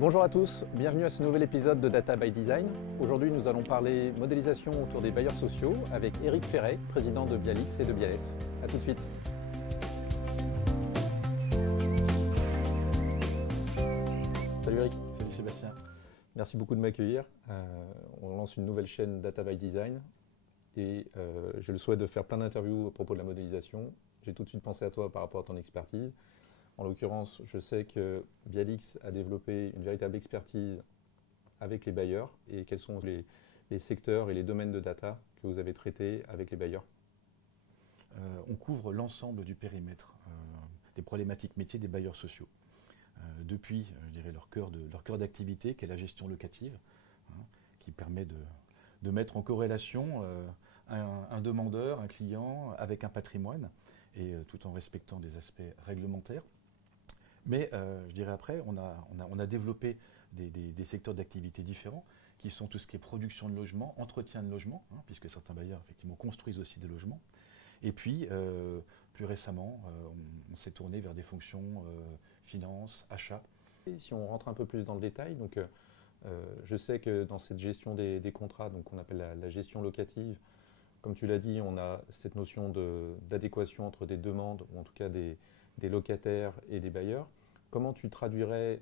Bonjour à tous, bienvenue à ce nouvel épisode de Data by Design. Aujourd'hui, nous allons parler modélisation autour des bailleurs sociaux avec Éric Ferret, président de Bialix et de Bialès. A tout de suite. Salut Éric. Salut Sébastien. Merci beaucoup de m'accueillir. On lance une nouvelle chaîne Data by Design et j'ai le souhait de faire plein d'interviews à propos de la modélisation. J'ai tout de suite pensé à toi par rapport à ton expertise. En l'occurrence, je sais que Bialix a développé une véritable expertise avec les bailleurs et quels sont les secteurs et les domaines de data que vous avez traités avec les bailleurs. On couvre l'ensemble du périmètre des problématiques métiers des bailleurs sociaux. Depuis, je dirais, leur cœur d'activité, qui est la gestion locative, qui permet de mettre en corrélation un demandeur, un client, avec un patrimoine, et tout en respectant des aspects réglementaires. Mais je dirais après, on a développé des secteurs d'activité différents, qui sont tout ce qui est production de logements, entretien de logements, puisque certains bailleurs effectivement construisent aussi des logements. Et puis, plus récemment, on s'est tourné vers des fonctions finance, achat. Et si on rentre un peu plus dans le détail, donc, je sais que dans cette gestion des contrats, donc on appelle la gestion locative, comme tu l'as dit, on a cette notion d'adéquation entre des demandes, ou en tout cas des locataires et des bailleurs. Comment tu traduirais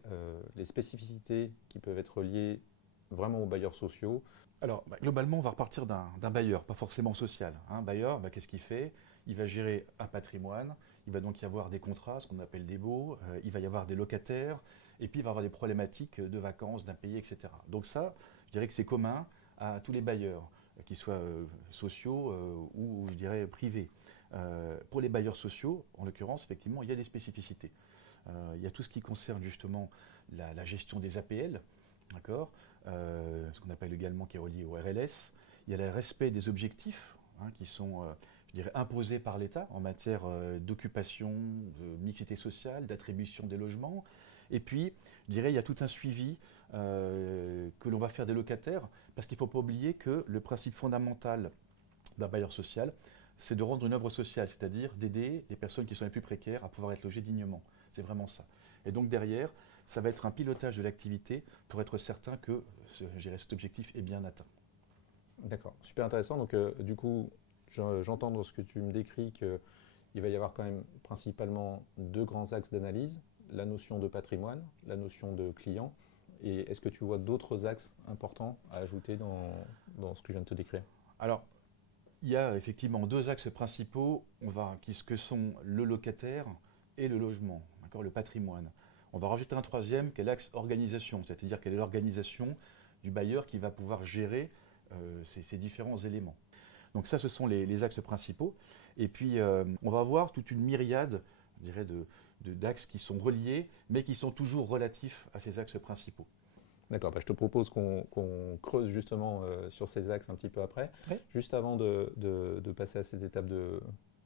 les spécificités qui peuvent être liées vraiment aux bailleurs sociaux? Alors, globalement, on va repartir d'un bailleur, pas forcément social. Un bailleur, qu'est-ce qu'il fait? Il va gérer un patrimoine, il va donc y avoir des contrats, ce qu'on appelle des baux, il va y avoir des locataires, et puis il va y avoir des problématiques de vacances, d'impayés, etc. Donc ça, je dirais que c'est commun à tous les bailleurs, qu'ils soient sociaux ou, je dirais, privés. Pour les bailleurs sociaux, en l'occurrence, effectivement, il y a des spécificités. Il y a tout ce qui concerne justement la gestion des APL, d'accord, ce qu'on appelle également qui est relié au RLS. Il y a le respect des objectifs qui sont, je dirais, imposés par l'État en matière d'occupation, de mixité sociale, d'attribution des logements. Et puis, je dirais, il y a tout un suivi que l'on va faire des locataires, parce qu'il ne faut pas oublier que le principe fondamental d'un bailleur social, c'est de rendre une œuvre sociale, c'est-à-dire d'aider les personnes qui sont les plus précaires à pouvoir être logées dignement. C'est vraiment ça. Et donc derrière, ça va être un pilotage de l'activité pour être certain que cet objectif est bien atteint. D'accord, super intéressant. Donc du coup, j'entends dans ce que tu me décris qu'il va y avoir quand même principalement deux grands axes d'analyse, la notion de patrimoine, la notion de client. Et est-ce que tu vois d'autres axes importants à ajouter dans ce que je viens de te décrire? Alors, il y a effectivement deux axes principaux qui sont le locataire et le logement, le patrimoine. On va rajouter un troisième qui est l'axe organisation, c'est-à-dire quelle est l'organisation du bailleur qui va pouvoir gérer ces différents éléments. Donc ça, ce sont les axes principaux. Et puis, on va avoir toute une myriade, je dirais, d'axes qui sont reliés, mais qui sont toujours relatifs à ces axes principaux. D'accord, je te propose qu'on creuse justement sur ces axes un petit peu après. Oui. Juste avant de passer à cette étape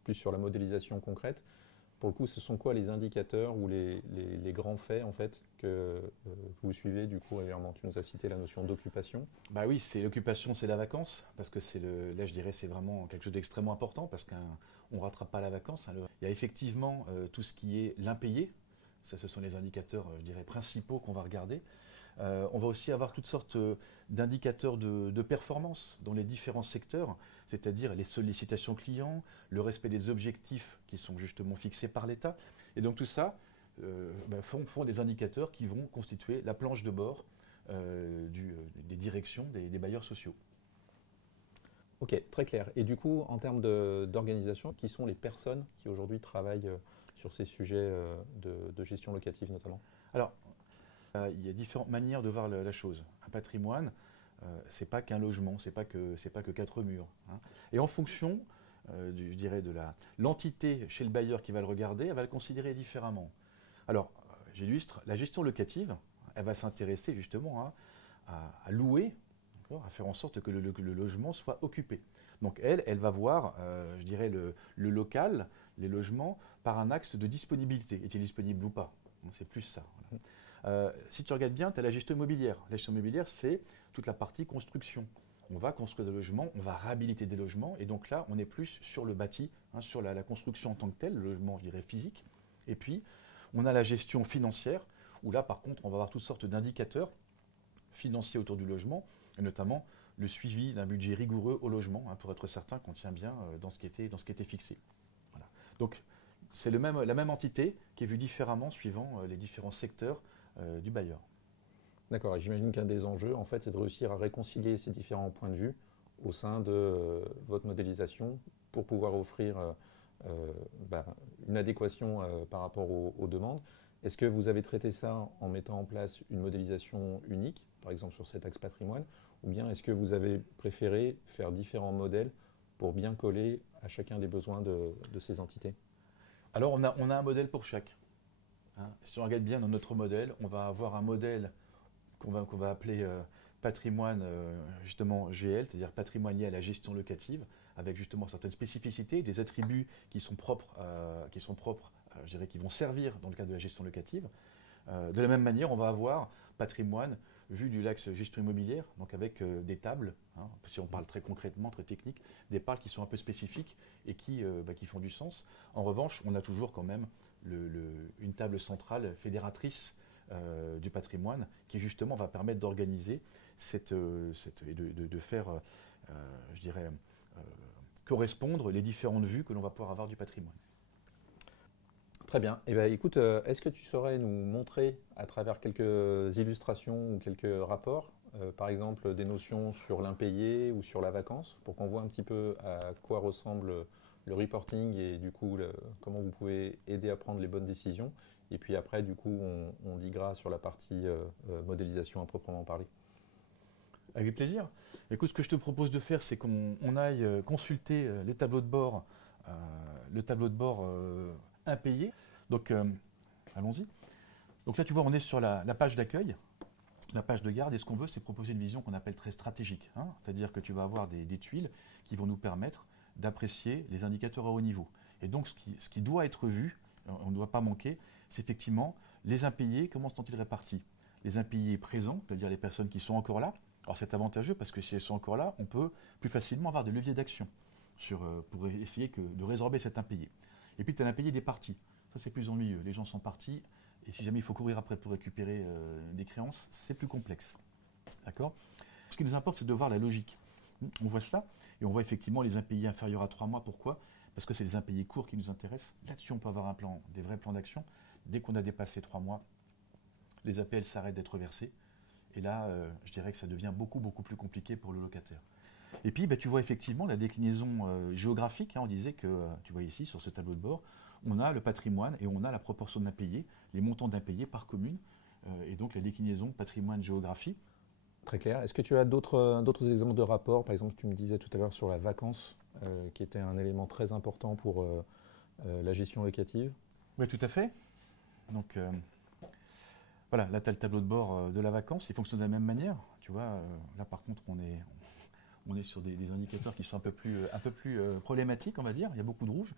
plus sur la modélisation concrète, pour le coup, ce sont quoi les indicateurs ou les grands faits en fait que vous suivez du coup régulièrement? Tu nous as cité la notion d'occupation. Bah oui, c'est l'occupation, c'est la vacance, parce que là je dirais c'est vraiment quelque chose d'extrêmement important, parce qu'on ne rattrape pas la vacance. Il y a effectivement tout ce qui est l'impayé, ça ce sont les indicateurs je dirais principaux qu'on va regarder. On va aussi avoir toutes sortes d'indicateurs de performance dans les différents secteurs, c'est-à-dire les sollicitations clients, le respect des objectifs qui sont justement fixés par l'État. Et donc tout ça font des indicateurs qui vont constituer la planche de bord des directions des bailleurs sociaux. Ok, très clair. Et du coup, en termes d'organisation, qui sont les personnes qui aujourd'hui travaillent sur ces sujets de gestion locative notamment? Alors, il y a différentes manières de voir la chose. Un patrimoine, c'est pas qu'un logement, c'est pas que quatre murs. Et en fonction, je dirais, de l'entité chez le bailleur qui va le regarder, elle va le considérer différemment. Alors, j'illustre, la gestion locative, elle va s'intéresser justement à louer, à faire en sorte que le logement soit occupé. Donc elle va voir, je dirais, le local, les logements, par un axe de disponibilité. Est-il disponible ou pas? C'est plus ça. Voilà. Si tu regardes bien, tu as la gestion immobilière. La gestion immobilière, c'est toute la partie construction. On va construire des logements, on va réhabiliter des logements, et donc là, on est plus sur le bâti, sur la construction en tant que telle, le logement, je dirais, physique. Et puis, on a la gestion financière, où là, par contre, on va avoir toutes sortes d'indicateurs financiers autour du logement, et notamment le suivi d'un budget rigoureux au logement, pour être certain qu'on tient bien dans ce qui était fixé. Voilà. Donc, c'est la même entité qui est vue différemment suivant les différents secteurs du bailleur. D'accord, et j'imagine qu'un des enjeux, en fait, c'est de réussir à réconcilier ces différents points de vue au sein de votre modélisation pour pouvoir offrir bah, une adéquation par rapport aux demandes. Est-ce que vous avez traité ça en mettant en place une modélisation unique, par exemple sur cet axe patrimoine, ou bien est-ce que vous avez préféré faire différents modèles pour bien coller à chacun des besoins de ces entités? Alors, on a un modèle pour chaque. Si on regarde bien dans notre modèle, on va avoir un modèle qu'on va appeler patrimoine justement GL, c'est-à-dire patrimoine lié à la gestion locative, avec justement certaines spécificités, des attributs qui sont propres, je dirais, qui vont servir dans le cadre de la gestion locative. De la même manière, on va avoir patrimoine vu du l'axe gestion immobilière, donc avec des tables, si on parle très concrètement, très technique, des tables qui sont un peu spécifiques et qui font du sens. En revanche, on a toujours quand même une table centrale fédératrice du patrimoine qui justement va permettre d'organiser et de faire, je dirais, correspondre les différentes vues que l'on va pouvoir avoir du patrimoine. Très bien. Eh bien, écoute, est-ce que tu saurais nous montrer à travers quelques illustrations ou quelques rapports, par exemple des notions sur l'impayé ou sur la vacance, pour qu'on voit un petit peu à quoi ressemble le reporting et du coup comment vous pouvez aider à prendre les bonnes décisions. Et puis après, du coup, on diguera sur la partie modélisation à proprement parler. Avec plaisir. Écoute, ce que je te propose de faire, c'est qu'on aille consulter les tableaux de bord, le tableau de bord impayé. Donc, allons-y. Donc là, tu vois, on est sur la page d'accueil, la page de garde, et ce qu'on veut, c'est proposer une vision qu'on appelle très stratégique. C'est-à-dire que tu vas avoir des tuiles qui vont nous permettre d'apprécier les indicateurs à haut niveau. Et donc, ce qui doit être vu, on ne doit pas manquer, c'est effectivement les impayés, comment sont-ils répartis? Les impayés présents, c'est-à-dire les personnes qui sont encore là. Alors c'est avantageux parce que si elles sont encore là, on peut plus facilement avoir des leviers d'action pour essayer de résorber cet impayé. Et puis tu as l'impayé des parties. Ça c'est plus ennuyeux. Les gens sont partis et si jamais il faut courir après pour récupérer des créances, c'est plus complexe. D'accord? Ce qui nous importe, c'est de voir la logique. On voit cela et on voit effectivement les impayés inférieurs à 3 mois. Pourquoi? Parce que c'est les impayés courts qui nous intéressent. Là-dessus, on peut avoir des vrais plans d'action. Dès qu'on a dépassé 3 mois, les APL s'arrêtent d'être versés. Et là, je dirais que ça devient beaucoup, beaucoup plus compliqué pour le locataire. Et puis, tu vois effectivement la déclinaison géographique. On disait que, tu vois ici, sur ce tableau de bord, on a le patrimoine et on a la proportion d'impayés, les montants d'impayés par commune, et donc la déclinaison patrimoine-géographie. Très clair. Est-ce que tu as d'autres exemples de rapports? Par exemple, tu me disais tout à l'heure sur la vacance, qui était un élément très important pour la gestion locative. Oui, tout à fait. Donc, voilà, là, tu as le tableau de bord de la vacance. Il fonctionne de la même manière. Tu vois, là, par contre, on est sur des indicateurs qui sont un peu plus problématiques, on va dire. Il y a beaucoup de rouge.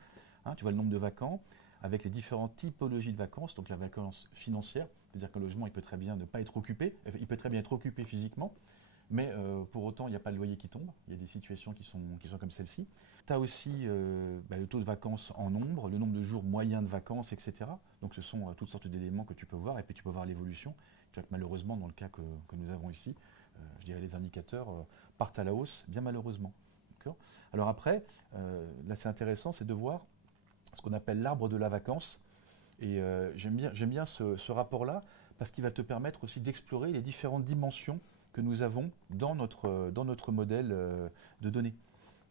Tu vois le nombre de vacants avec les différentes typologies de vacances. Donc, la vacance financière, c'est-à-dire qu'un logement, il peut très bien ne pas être occupé. Il peut très bien être occupé physiquement. Mais pour autant, il n'y a pas le loyer qui tombe. Il y a des situations qui sont comme celle-ci. Tu as aussi le taux de vacances en nombre, le nombre de jours moyens de vacances, etc. Donc ce sont toutes sortes d'éléments que tu peux voir. Et puis tu peux voir l'évolution. Tu vois que malheureusement, dans le cas que nous avons ici, je dirais les indicateurs partent à la hausse, bien malheureusement. Alors après, là c'est intéressant, c'est de voir ce qu'on appelle l'arbre de la vacance. Et j'aime bien ce rapport-là parce qu'il va te permettre aussi d'explorer les différentes dimensions que nous avons dans notre modèle de données.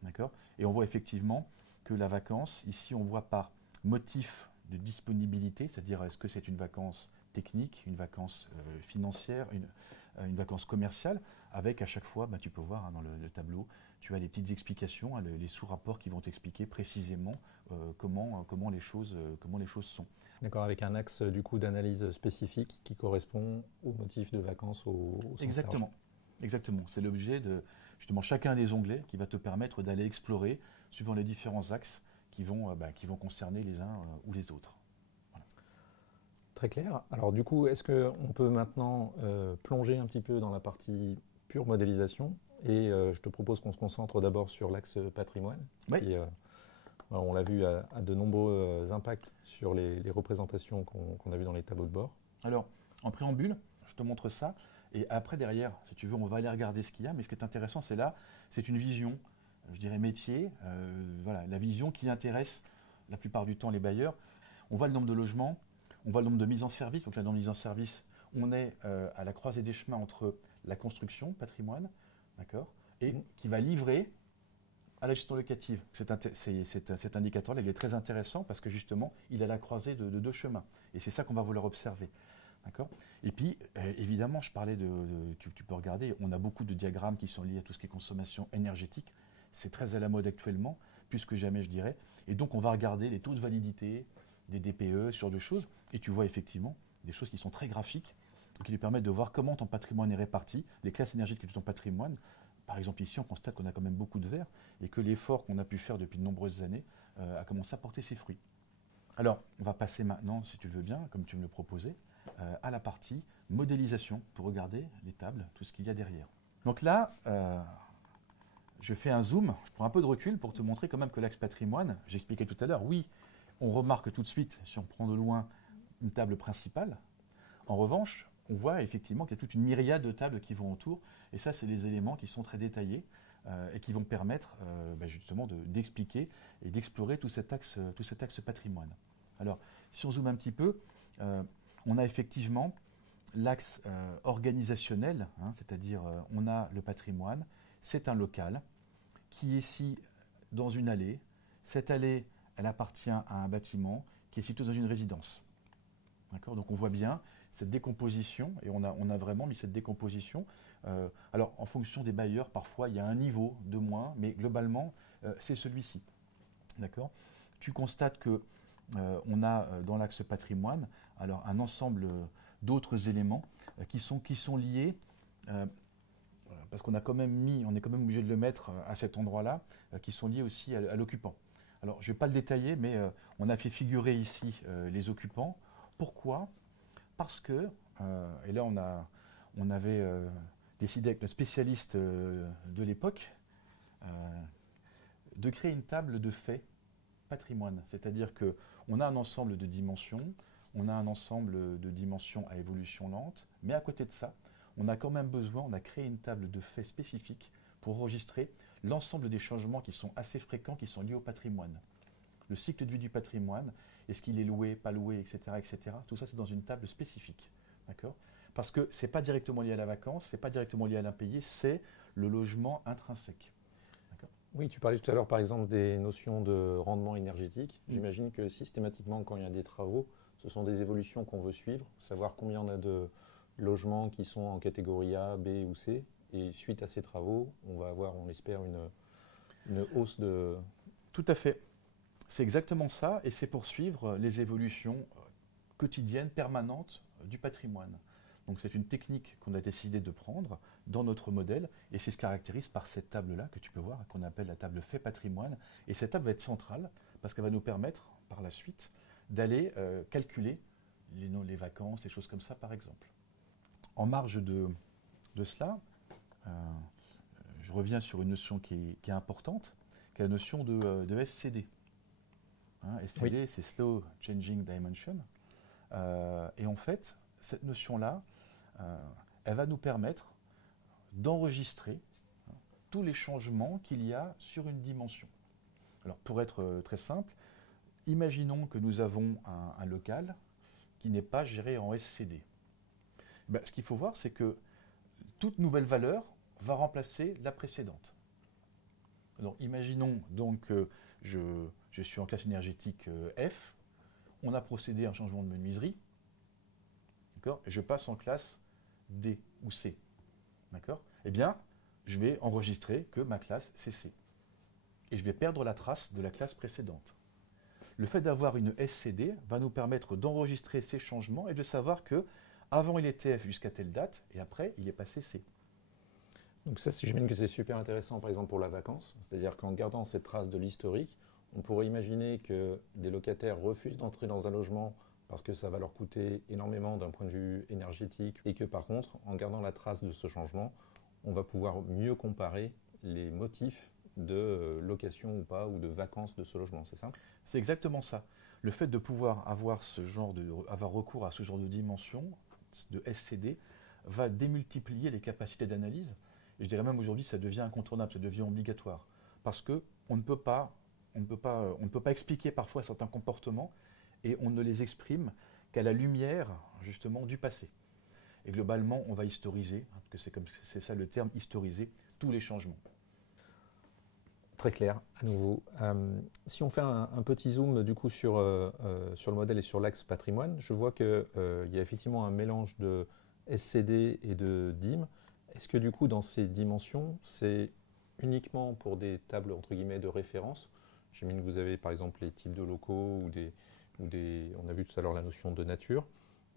D'accord? Et on voit effectivement que la vacance, ici on voit par motif de disponibilité, c'est-à-dire est-ce que c'est une vacance technique, une vacance financière, une vacance commerciale, avec à chaque fois, tu peux voir dans le tableau, tu as les petites explications, les sous-rapports qui vont t'expliquer précisément comment les choses sont. D'accord, avec un axe du coup d'analyse spécifique qui correspond au motif de vacances au sens Exactement. large. Exactement. C'est l'objet de justement chacun des onglets qui va te permettre d'aller explorer suivant les différents axes qui vont concerner les uns ou les autres. Voilà. Très clair. Alors du coup, est-ce qu'on peut maintenant plonger un petit peu dans la partie pure modélisation et je te propose qu'on se concentre d'abord sur l'axe patrimoine. Oui. Qui, on l'a vu, a de nombreux impacts sur les représentations qu'on a vues dans les tableaux de bord. Alors, En préambule, je te montre ça. Et après, derrière, si tu veux, on va aller regarder ce qu'il y a. Mais ce qui est intéressant, c'est là, c'est une vision, je dirais métier, voilà, la vision qui intéresse la plupart du temps les bailleurs. On voit le nombre de logements, on voit le nombre de mises en service. Donc là, dans mise en service, on est à la croisée des chemins entre la construction, patrimoine, d'accord, et qui va livrer à la gestion locative. Cet indicateur-là, il est très intéressant parce que justement, il est à la croisée de deux chemins. Et c'est ça qu'on va vouloir observer. D'accord. Et puis, évidemment, je parlais tu peux regarder, on a beaucoup de diagrammes qui sont liés à tout ce qui est consommation énergétique. C'est très à la mode actuellement, plus que jamais, je dirais. Et donc, on va regarder les taux de validité, des DPE, ce genre de choses. Et tu vois effectivement des choses qui sont très graphiques, qui lui permettent de voir comment ton patrimoine est réparti, les classes énergétiques de ton patrimoine. Par exemple, ici, on constate qu'on a quand même beaucoup de verre et que l'effort qu'on a pu faire depuis de nombreuses années a commencé à porter ses fruits. Alors, on va passer maintenant, si tu le veux bien, comme tu me le proposais, à la partie modélisation pour regarder les tables, tout ce qu'il y a derrière. Donc là, je fais un zoom, je prends un peu de recul pour te montrer quand même que l'axe patrimoine, j'expliquais tout à l'heure, oui, on remarque tout de suite, si on prend de loin une table principale. En revanche, on voit effectivement qu'il y a toute une myriade de tables qui vont autour, et ça, c'est des éléments qui sont très détaillés et qui vont permettre justement d'expliquer et d'explorer tout cet axe patrimoine. Alors, si on zoome un petit peu, on a effectivement l'axe organisationnel, hein, c'est-à-dire on a le patrimoine, c'est un local qui est ici dans une allée. Cette allée, elle appartient à un bâtiment qui est situé dans une résidence. D'accord. Donc on voit bien cette décomposition, et on a vraiment mis cette décomposition. Alors en fonction des bailleurs, parfois il y a un niveau de moins, mais globalement c'est celui-ci. D'accord. Tu constates que on a dans l'axe patrimoine alors un ensemble d'autres éléments qui sont liés, parce qu'on a quand même on est quand même obligé de le mettre à cet endroit-là, qui sont liés aussi à l'occupant. Alors je ne vais pas le détailler, mais on a fait figurer ici les occupants. Pourquoi? Parce que, et là on avait décidé avec le spécialiste de l'époque de créer une table de faits patrimoine. C'est-à-dire qu'on a un ensemble de dimensions, on a un ensemble de dimensions à évolution lente, mais à côté de ça, on a quand même besoin, on a créé une table de faits spécifique pour enregistrer l'ensemble des changements qui sont assez fréquents, qui sont liés au patrimoine. Le cycle de vie du patrimoine, est-ce qu'il est loué, pas loué, etc., etc. Tout ça, c'est dans une table spécifique. D'accord. Parce que ce n'est pas directement lié à la vacance, ce n'est pas directement lié à l'impayé, c'est le logement intrinsèque. Oui, tu parlais tout à l'heure par exemple des notions de rendement énergétique. J'imagine que systématiquement, quand il y a des travaux, ce sont des évolutions qu'on veut suivre, savoir combien on a de logements qui sont en catégorie A, B ou C. Et suite à ces travaux, on va avoir, on l'espère, une hausse de... Tout à fait. C'est exactement ça, et c'est pour suivre les évolutions quotidiennes, permanentes du patrimoine. Donc c'est une technique qu'on a décidé de prendre dans notre modèle, et c'est ce qui caractérise par cette table-là que tu peux voir, qu'on appelle la table fait patrimoine. Et cette table va être centrale, parce qu'elle va nous permettre, par la suite, d'aller calculer les vacances, les choses comme ça, par exemple. En marge de cela, je reviens sur une notion qui est importante, qui est la notion de SCD. Hein, SCD, oui. C'est Slow Changing Dimension. Et en fait, cette notion-là, elle va nous permettre d'enregistrer tous les changements qu'il y a sur une dimension. Alors, pour être très simple, imaginons que nous avons un local qui n'est pas géré en SCD. Ben, ce qu'il faut voir, c'est que toute nouvelle valeur va remplacer la précédente. Alors, imaginons donc que je suis en classe énergétique F, on a procédé à un changement de menuiserie, je passe en classe D ou C. Eh bien, je vais enregistrer que ma classe c'est C. Et je vais perdre la trace de la classe précédente. Le fait d'avoir une SCD va nous permettre d'enregistrer ces changements et de savoir que avant il était F jusqu'à telle date et après il est passé C. Donc ça, j'imagine que c'est super intéressant par exemple pour la vacance. C'est-à-dire qu'en gardant cette trace de l'historique, on pourrait imaginer que des locataires refusent d'entrer dans un logement parce que ça va leur coûter énormément d'un point de vue énergétique et que par contre, en gardant la trace de ce changement, on va pouvoir mieux comparer les motifs de location ou pas, ou de vacances de ce logement, c'est ça? C'est exactement ça. Le fait de pouvoir avoir recours à ce genre de dimension de SCD va démultiplier les capacités d'analyse. Et je dirais même aujourd'hui, ça devient incontournable, ça devient obligatoire. Parce qu'on ne peut pas, on ne peut pas expliquer parfois certains comportements et on ne les exprime qu'à la lumière, justement, du passé. Et globalement, on va historiser, parce que c'est ça le terme, historiser tous les changements. Très clair, à nouveau. Si on fait un petit zoom du coup sur le modèle et sur l'axe patrimoine, je vois qu'il y a effectivement un mélange de SCD et de DIM. Est-ce que du coup dans ces dimensions, c'est uniquement pour des tables entre guillemets de référence? J'imagine que vous avez par exemple les types de locaux on a vu tout à l'heure la notion de nature.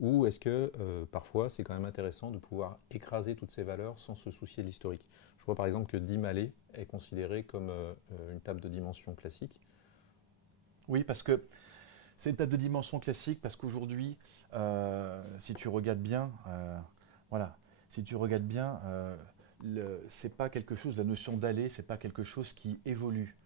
Ou est-ce que parfois c'est quand même intéressant de pouvoir écraser toutes ces valeurs sans se soucier de l'historique? Je vois par exemple que DIM-ALE est considéré comme une table de dimension classique. Oui, parce que c'est une table de dimension classique, parce qu'aujourd'hui, si tu regardes bien, voilà, si tu regardes bien, c'est pas quelque chose, la notion d'allée, c'est pas quelque chose qui évolue,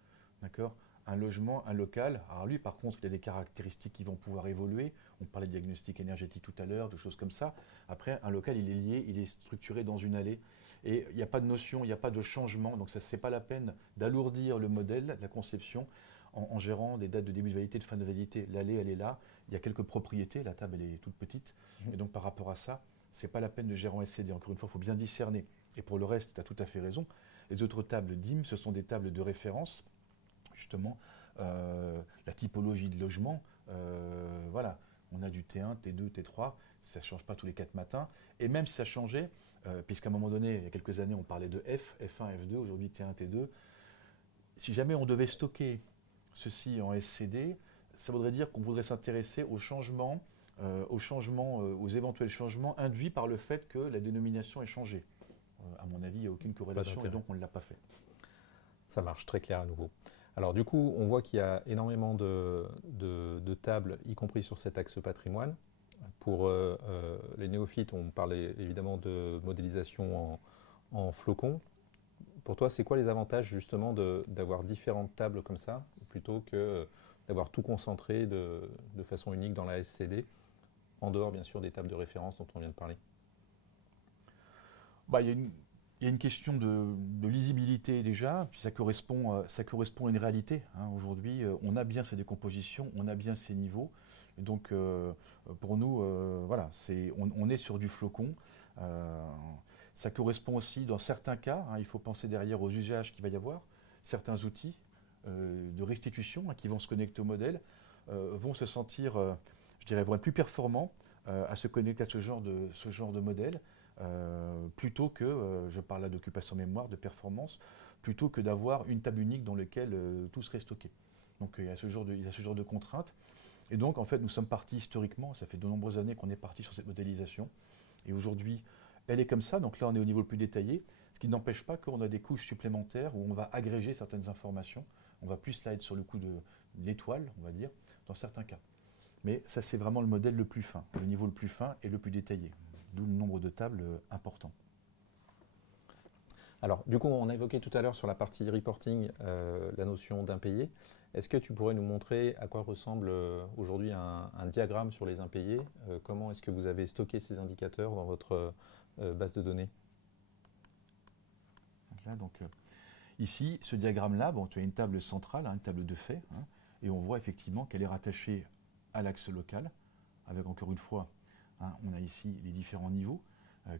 d'accord? Un logement, un local, alors lui par contre il a des caractéristiques qui vont pouvoir évoluer, on parlait de diagnostic énergétique tout à l'heure, de choses comme ça. Après un local il est lié, il est structuré dans une allée et il n'y a pas de notion, il n'y a pas de changement, donc ça c'est pas la peine d'alourdir le modèle, la conception en gérant des dates de début de validité, de fin de validité. L'allée elle est là, il y a quelques propriétés, la table elle est toute petite et donc par rapport à ça, c'est pas la peine de gérer en SCD, encore une fois il faut bien discerner. Et pour le reste, tu as tout à fait raison, les autres tables DIM ce sont des tables de référence. Justement, la typologie de logement, voilà, on a du T1, T2, T3, ça ne change pas tous les 4 matins, et même si ça changeait, puisqu'à un moment donné, il y a quelques années, on parlait de F, F1, F2, aujourd'hui T1, T2, si jamais on devait stocker ceci en SCD, ça voudrait dire qu'on voudrait s'intéresser aux changements, aux éventuels changements induits par le fait que la dénomination ait changé. À mon avis, il n'y a aucune corrélation et donc on ne l'a pas fait. Ça marche, très clair à nouveau. Alors du coup, on voit qu'il y a énormément de tables, y compris sur cet axe patrimoine. Pour les néophytes, on parlait évidemment de modélisation en flocons. Pour toi, c'est quoi les avantages justement d'avoir différentes tables comme ça, plutôt que d'avoir tout concentré de façon unique dans la SCD, en dehors bien sûr des tables de référence dont on vient de parler? Bah, il y a une question de lisibilité déjà, puis ça correspond à une réalité, hein. Aujourd'hui, on a bien ces décompositions, on a bien ces niveaux. Et donc, pour nous, voilà, on est sur du flocon. Ça correspond aussi, dans certains cas, hein, il faut penser derrière aux usages qu'il va y avoir. Certains outils de restitution qui vont se connecter au modèle vont se sentir, je dirais, vont être plus performants à se connecter à ce genre de modèle. Plutôt que, je parle là d'occupation mémoire, de performance, plutôt que d'avoir une table unique dans laquelle tout serait stocké. Donc il y a ce genre de contraintes. Et donc en fait nous sommes partis historiquement, ça fait de nombreuses années qu'on est parti sur cette modélisation. Et aujourd'hui elle est comme ça, donc là on est au niveau le plus détaillé, ce qui n'empêche pas qu'on a des couches supplémentaires où on va agréger certaines informations. On va plus slide sur le coup de l'étoile, on va dire, dans certains cas. Mais ça c'est vraiment le modèle le plus fin, le niveau le plus fin et le plus détaillé. D'où le nombre de tables important. Alors, du coup, on a évoqué tout à l'heure sur la partie reporting la notion d'impayés. Est-ce que tu pourrais nous montrer à quoi ressemble aujourd'hui un diagramme sur les impayés? Comment est-ce que vous avez stocké ces indicateurs dans votre base de données? Là, ici, ce diagramme-là, bon, tu as une table centrale, hein, une table de faits, hein, et on voit effectivement qu'elle est rattachée à l'axe local, avec encore une fois, hein, on a ici les différents niveaux,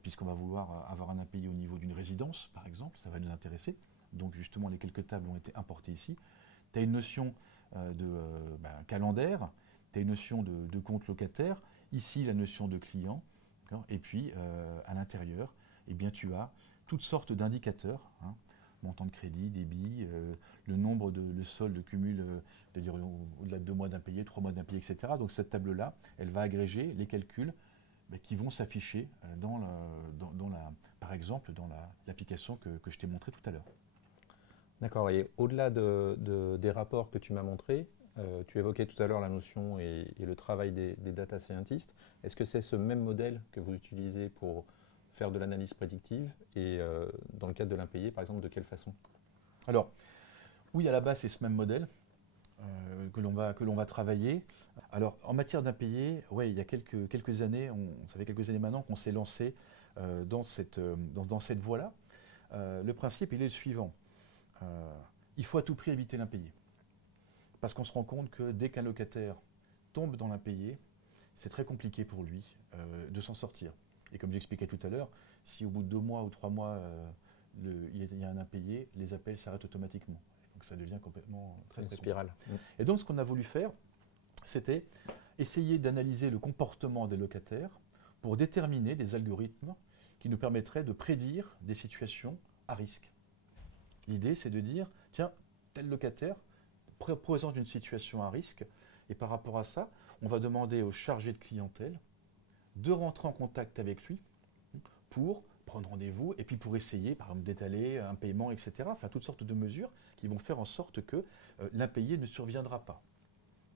puisqu'on va vouloir avoir un impayé au niveau d'une résidence, par exemple, ça va nous intéresser. Donc justement, les quelques tables ont été importées ici. Tu as une notion de calendaire, tu as une notion de compte locataire, ici la notion de client, et puis à l'intérieur, eh bien, tu as toutes sortes d'indicateurs, hein, montant de crédit, débit, le nombre le solde cumul, c'est-à-dire au-delà de 2 mois d'impayés, 3 mois d'impayés, etc. Donc cette table-là, elle va agréger les calculs qui vont s'afficher par exemple dans l'application que je t'ai montré tout à l'heure. D'accord, et au-delà des rapports que tu m'as montrés, tu évoquais tout à l'heure la notion et le travail des data scientists. Est-ce que c'est ce même modèle que vous utilisez pour faire de l'analyse prédictive et dans le cadre de l'impayé, par exemple, de quelle façon? Alors, oui, à la base, c'est ce même modèle. que l'on va travailler. Alors, en matière d'impayés, ouais, il y a quelques années, ça fait quelques années maintenant qu'on s'est lancé dans cette voie-là. Le principe, il est le suivant. Il faut à tout prix éviter l'impayé. Parce qu'on se rend compte que dès qu'un locataire tombe dans l'impayé, c'est très compliqué pour lui de s'en sortir. Et comme j'expliquais tout à l'heure, si au bout de 2 mois ou 3 mois, il y a un impayé, les appels s'arrêtent automatiquement. Donc ça devient complètement très spirale. Et donc ce qu'on a voulu faire, c'était essayer d'analyser le comportement des locataires pour déterminer des algorithmes qui nous permettraient de prédire des situations à risque. L'idée, c'est de dire, tiens, tel locataire présente une situation à risque, et par rapport à ça, on va demander au chargé de clientèle de rentrer en contact avec lui pour prendre rendez-vous et puis pour essayer, par exemple, d'étaler un paiement, etc. Enfin, toutes sortes de mesures qui vont faire en sorte que l'impayé ne surviendra pas.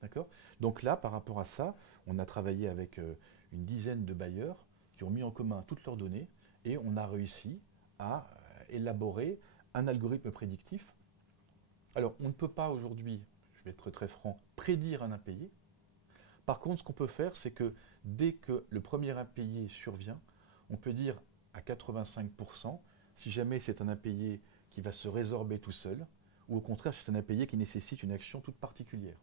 D'accord ? Donc là, par rapport à ça, on a travaillé avec une dizaine de bailleurs qui ont mis en commun toutes leurs données et on a réussi à élaborer un algorithme prédictif. Alors, on ne peut pas aujourd'hui, je vais être très franc, prédire un impayé. Par contre, ce qu'on peut faire, c'est que dès que le premier impayé survient, on peut dire à 85% si jamais c'est un impayé qui va se résorber tout seul, ou au contraire si c'est un impayé qui nécessite une action toute particulière.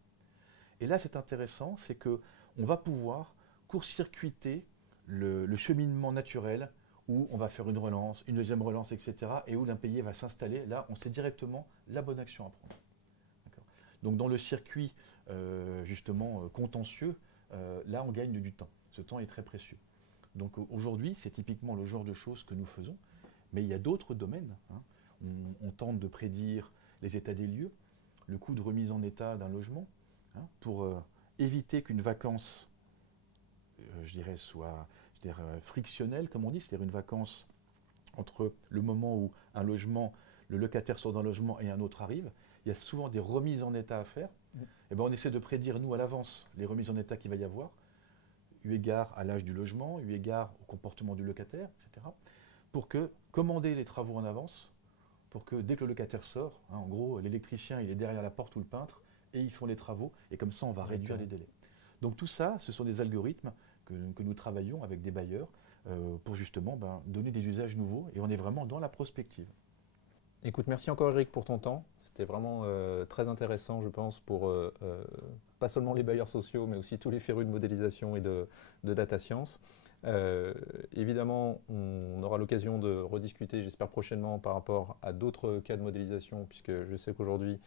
Et là, c'est intéressant, c'est qu'on va pouvoir court-circuiter le cheminement naturel où on va faire une relance, une deuxième relance, etc. et où l'impayé va s'installer. Là, on sait directement la bonne action à prendre. Donc dans le circuit justement contentieux, là, on gagne du temps. Ce temps est très précieux. Donc aujourd'hui, c'est typiquement le genre de choses que nous faisons, mais il y a d'autres domaines. On tente de prédire les états des lieux, le coût de remise en état d'un logement, pour éviter qu'une vacance, je dirais, soit frictionnelle, comme on dit, c'est-à-dire une vacance entre le moment où un logement, le locataire sort d'un logement et un autre arrive. Il y a souvent des remises en état à faire. Et ben on essaie de prédire, nous, à l'avance, les remises en état qu'il va y avoir, eu égard à l'âge du logement, eu égard au comportement du locataire, etc., pour que commander les travaux en avance, pour que dès que le locataire sort, en gros, l'électricien, il est derrière la porte ou le peintre, et ils font les travaux, et comme ça, on va réduire les délais. Donc tout ça, ce sont des algorithmes que nous travaillons avec des bailleurs pour justement donner des usages nouveaux, et on est vraiment dans la prospective. Écoute, merci encore Eric pour ton temps. C'était vraiment très intéressant, je pense, pour pas seulement les bailleurs sociaux, mais aussi tous les férus de modélisation et de data science. Évidemment, on aura l'occasion de rediscuter, j'espère prochainement, par rapport à d'autres cas de modélisation, puisque je sais qu'aujourd'hui,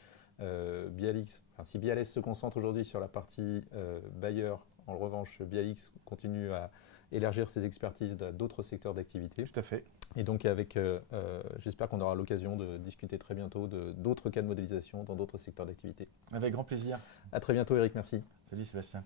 si Bialès se concentre aujourd'hui sur la partie bailleur, en revanche, Bialix continue à élargir ses expertises à d'autres secteurs d'activité. Tout à fait. Et donc, j'espère qu'on aura l'occasion de discuter très bientôt d'autres cas de modélisation dans d'autres secteurs d'activité. Avec grand plaisir. À très bientôt, Eric. Merci. Salut, Sébastien.